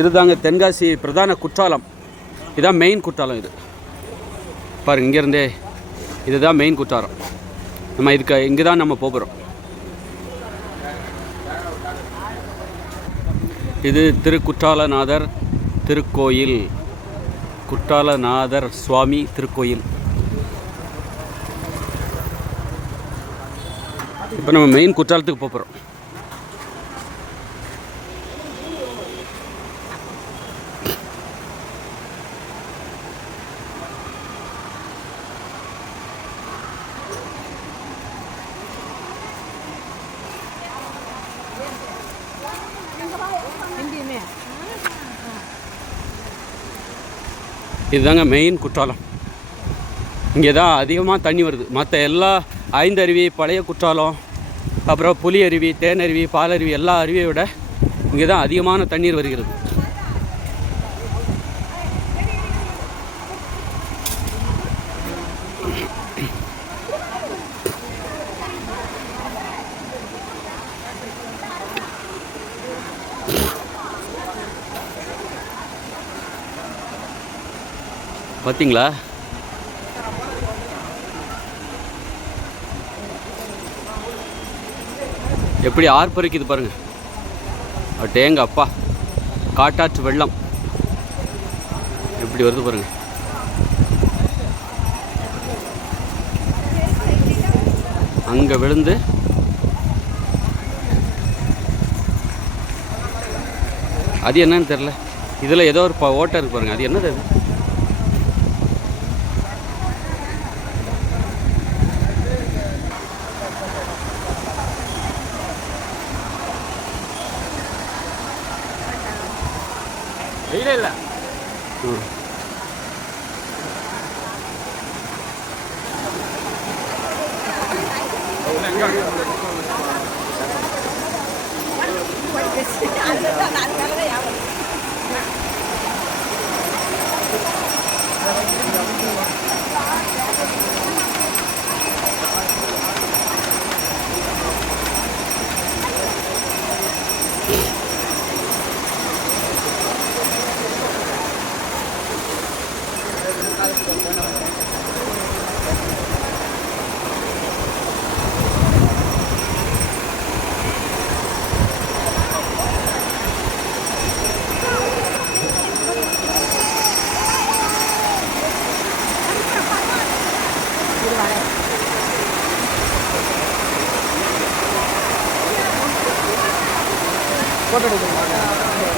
இதுதாங்க தென்காசி பிரதான குற்றாலம். இதுதான் மெயின் குற்றாலம் இது. பாருங்க இங்கேருந்தே இதுதான் மெயின் குற்றாலம். நம்ம இதுக்கு இங்கே தான் நம்ம போகிறோம் இது திருக்குற்றாலநாதர் திருக்கோயில். குற்றாலநாதர் சுவாமி திருக்கோயில். இப்போ நம்ம மெயின் குற்றாலத்துக்கு போகிறோம் இதுதாங்க மெயின் குற்றாலம். இங்கே தான் அதிகமாக தண்ணி வருது. மற்ற எல்லா ஐந்தருவி பழைய குற்றாலம் அப்புறம் புலி அருவி தேனருவி பாலருவி எல்லா அருவியை விட இங்கே தான் அதிகமான தண்ணீர் வருகிறது. பார்த்தீங்களா எப்படி ஆர்ப்பரிக்குது பாருங்கள் அட்டேங்க அப்பா. காட்டாற்று வெள்ளம். எப்படி வருது பாருங்கள் அங்கே விழுந்து அது என்னன்னு தெரில இதில் ஏதோ ஒரு ப- ஓட்டை இருக்கு பாருங்கள் அது என்னது அது? ಇಲ್ಲ ಇಲ್ಲ ಹ್ಞೂ ಯಾವ What are they doing?